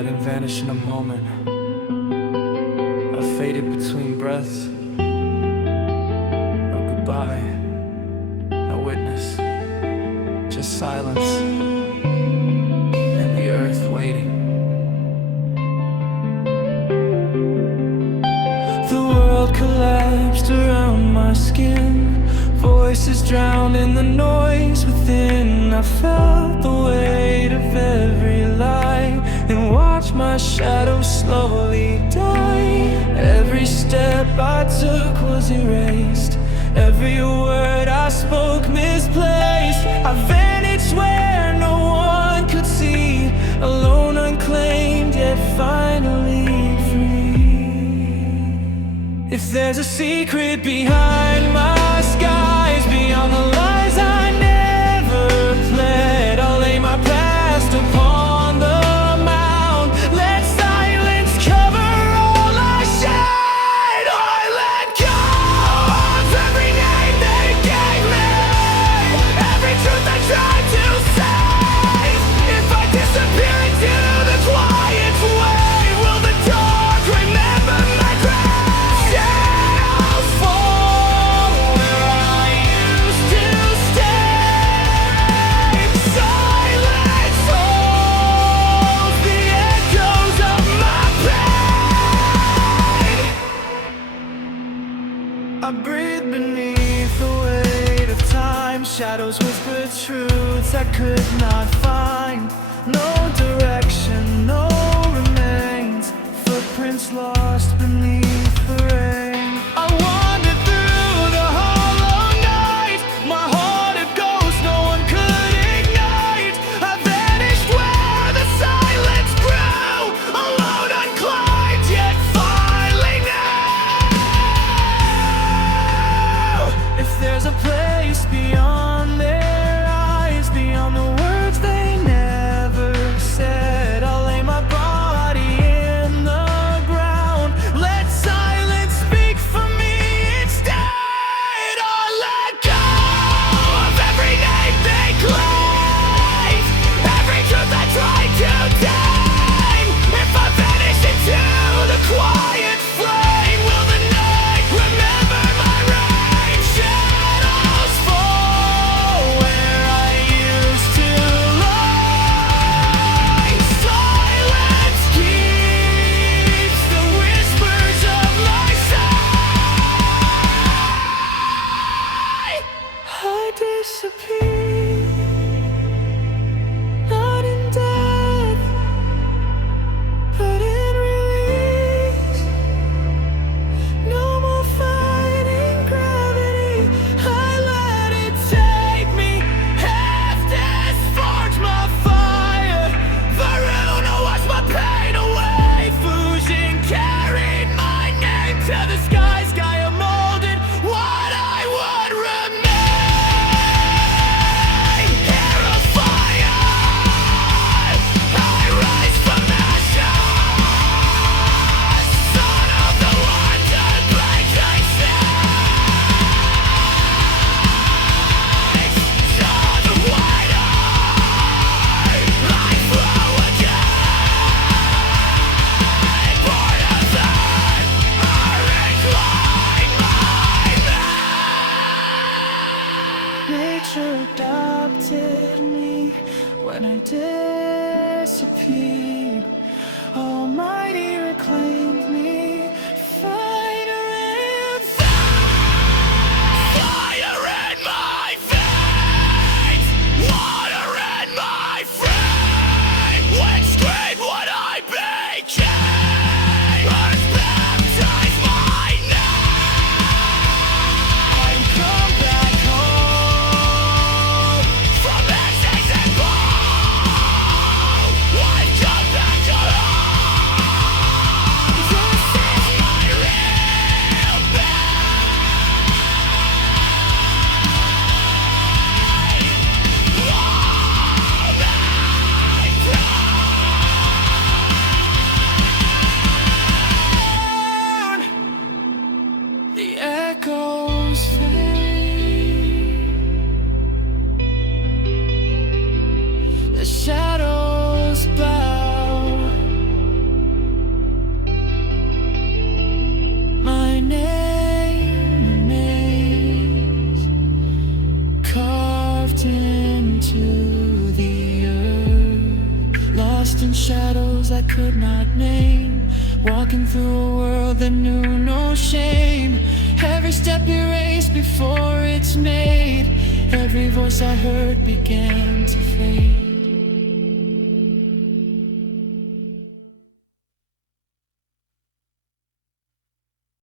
I didn't vanish in a moment. I faded between breaths. No goodbye, no witness, just silence and the earth waiting. The world collapsed around my skin. Voices drowned in the noise within. I felt the weight of every lie and watched my shadow slowly die. Every step I took was erased. Every word I spoke misplaced. I vanished where no one could see. Alone, unclaimed, yet finally free. If there's a secret behind my skies, beyond the lies I never pled, I'll lay my past upon the mound. Let silence cover all I shed. I let go of every name they gave me, every truth I tried to save. If I disappear into the quiet way, will the dark remember my grave? Shadows fall where I used to stay. Silence holds the echoes of my pain. I breathe beneath the weight of time. Shadows whispered truths I could not find. No direction, no remains. Footprints lost beneath the rain. I wandered through the hollow night. My heart a ghost no one could ignite. I vanished where the silence grew. Alone, unclaimed, yet finally knew. If there's a place beyond their eyes, beyond the words they never said, I'll lay my body in the ground. Let silence speak for me instead. I let go of every name they claimed, every truth I tried to tame. If I vanish into the quiet flame, will the night remember my reign? Shadows fall where I used to lie. Silence keeps the whispers of my side. I disappear, not in death, but in release. No more fighting gravity. I let it take me. Half this forged my fire. Varuna washed my pain away. Fusion carried my name to the sky. Sky molded what I would remain. Hair of fire, I rise from ashes. Son of the one that breaks I saw the white eye, I flow again. Born of that, I recline my man. Nature adopted me when I disappeared. Almighty reclaimed me. Fire in fire in my veins, water in my frame. When scream what I became, earth baptized my name. Come back home from ashes and bone. I've come back to life. lost in shadows I could not name, walking through a world that knew no shame. Every step erased before it's made, every voice I heard began to fade.